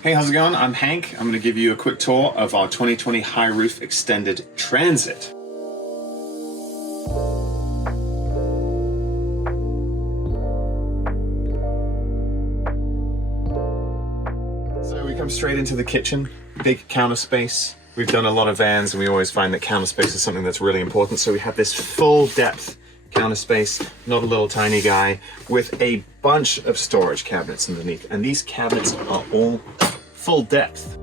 Hey, how's it going? I'm Hank. I'm going to give you a quick tour of our 2020 High Roof Extended Transit. So we come straight into the kitchen, big counter space. We've done a lot of vans and we always find that counter space is something that's really important. So we have this full depth counter space, not a little tiny guy, with a bunch of storage cabinets underneath. And these cabinets are all full depth.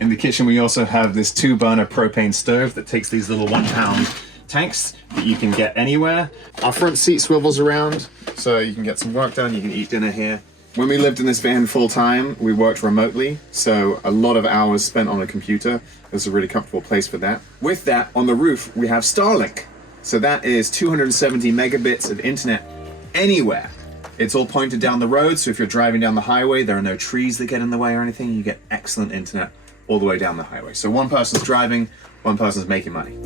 In the kitchen, we also have this 2-burner propane stove that takes these little 1-pound tanks that you can get anywhere. Our front seat swivels around, so you can get some work done, you can eat dinner here. When we lived in this van full time, we worked remotely, so a lot of hours spent on a computer. It was a really comfortable place for that. With that, on the roof, we have Starlink. So that is 270 megabits of internet anywhere. It's all pointed down the road, so if you're driving down the highway, there are no trees that get in the way or anything. You get excellent internet all the way down the highway. So one person's driving, one person's making money.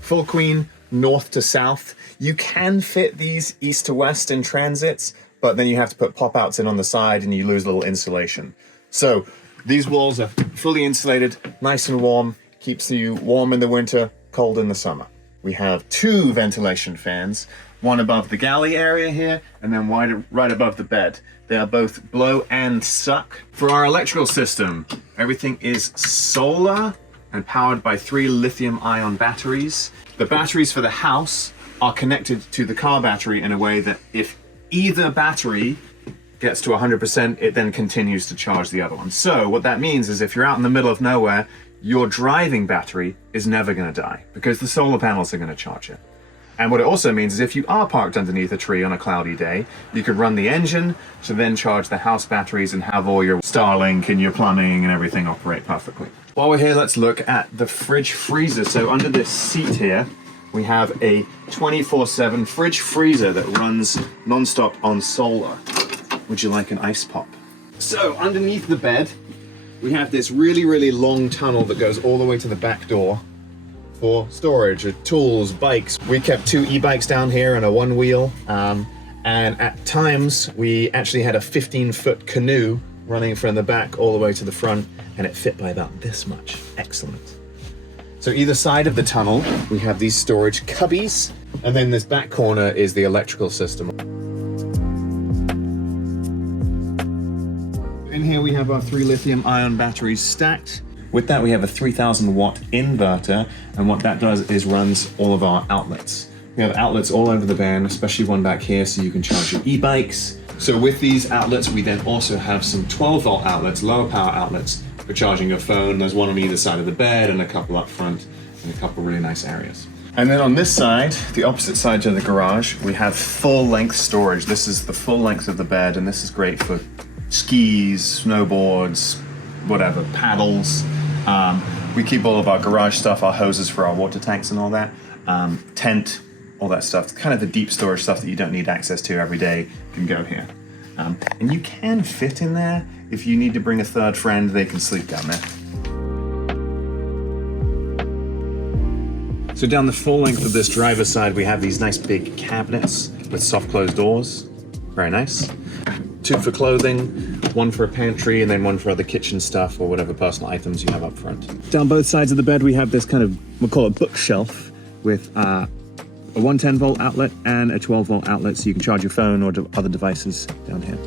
Full queen, north to south. You can fit these east to west in transits, but then you have to put pop-outs in on the side and you lose a little insulation. So these walls are fully insulated, nice and warm, keeps you warm in the winter, cold in the summer. We have 2 ventilation fans, one above the galley area here, and then right above the bed. They are both blow and suck. For our electrical system, everything is solar and powered by 3 lithium-ion batteries. The batteries for the house are connected to the car battery in a way that if either battery gets to 100%, it then continues to charge the other one. So what that means is if you're out in the middle of nowhere, your driving battery is never going to die because the solar panels are going to charge it. And what it also means is if you are parked underneath a tree on a cloudy day, you can run the engine to then charge the house batteries and have all your Starlink and your plumbing and everything operate perfectly. While we're here, let's look at the fridge freezer. So under this seat here, we have a 24/7 fridge freezer that runs non-stop on solar. Would you like an ice pop? So underneath the bed, we have this really, really long tunnel that goes all the way to the back door for storage of tools, bikes. We kept 2 e-bikes down here and a 1-wheel. And at times, we actually had a 15-foot canoe running from the back all the way to the front, and it fit by about this much. Excellent. So either side of the tunnel, we have these storage cubbies, and then this back corner is the electrical system. In here we have our 3 lithium-ion batteries stacked. With that we have a 3,000-watt inverter, and what that does is runs all of our outlets. We have outlets all over the van, especially one back here so you can charge your e-bikes. So with these outlets we then also have some 12-volt outlets, lower power outlets, for charging your phone. There's one on either side of the bed and a couple up front and a couple really nice areas. And then on this side, the opposite side to the garage, we have full-length storage. This is the full length of the bed, and this is great for skis, snowboards, whatever, paddles. We keep all of our garage stuff, our hoses for our water tanks and all that, tent, all that stuff. Kind of the deep storage stuff that you don't need access to every day can go here. And you can fit in there. If you need to bring a third friend, they can sleep down there. So down the full length of this driver's side, we have these nice big cabinets with soft closed doors. Very nice. 2 for clothing, 1 for a pantry, and then 1 for other kitchen stuff or whatever personal items you have up front. Down both sides of the bed, we have this kind of, we'll call it bookshelf with a 110-volt outlet and a 12-volt outlet so you can charge your phone or other devices down here.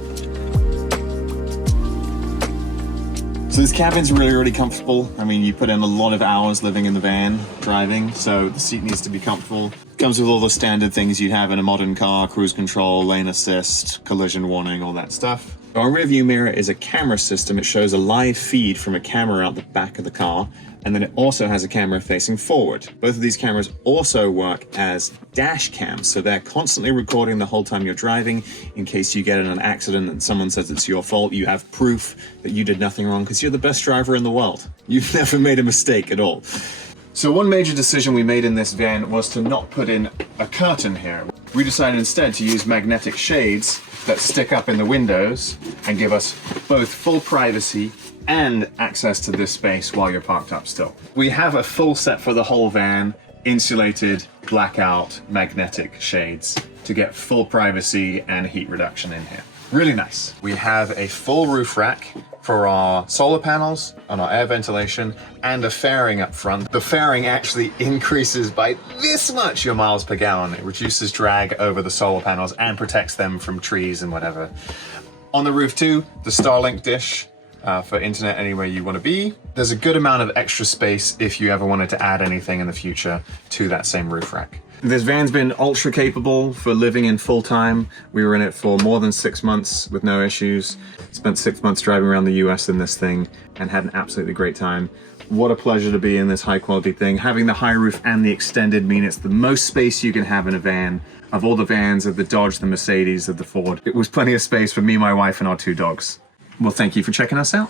So this cabin's really, really comfortable. I mean, you put in a lot of hours living in the van, driving, so the seat needs to be comfortable. Comes with all the standard things you'd have in a modern car, cruise control, lane assist, collision warning, all that stuff. Our rear view mirror is a camera system. It shows a live feed from a camera out the back of the car, and then it also has a camera facing forward. Both of these cameras also work as dash cams, so they're constantly recording the whole time you're driving. In case you get in an accident and someone says it's your fault, you have proof that you did nothing wrong because you're the best driver in the world. You've never made a mistake at all. So one major decision we made in this van was to not put in a curtain here. We decided instead to use magnetic shades that stick up in the windows and give us both full privacy and access to this space while you're parked up still. We have a full set for the whole van, insulated, blackout, magnetic shades to get full privacy and heat reduction in here. Really nice. We have a full roof rack for our solar panels and our air ventilation and a fairing up front. The fairing actually increases by this much your miles per gallon. It reduces drag over the solar panels and protects them from trees and whatever. On the roof too, the Starlink dish for internet anywhere you want to be. There's a good amount of extra space if you ever wanted to add anything in the future to that same roof rack. This van's been ultra capable for living in full time. We were in it for more than 6 months with no issues. Spent 6 months driving around the US in this thing and had an absolutely great time. What a pleasure to be in this high quality thing. Having the high roof and the extended mean it's the most space you can have in a van. Of all the vans, of the Dodge, the Mercedes, of the Ford, it was plenty of space for me, my wife, and our 2 dogs. Well, thank you for checking us out.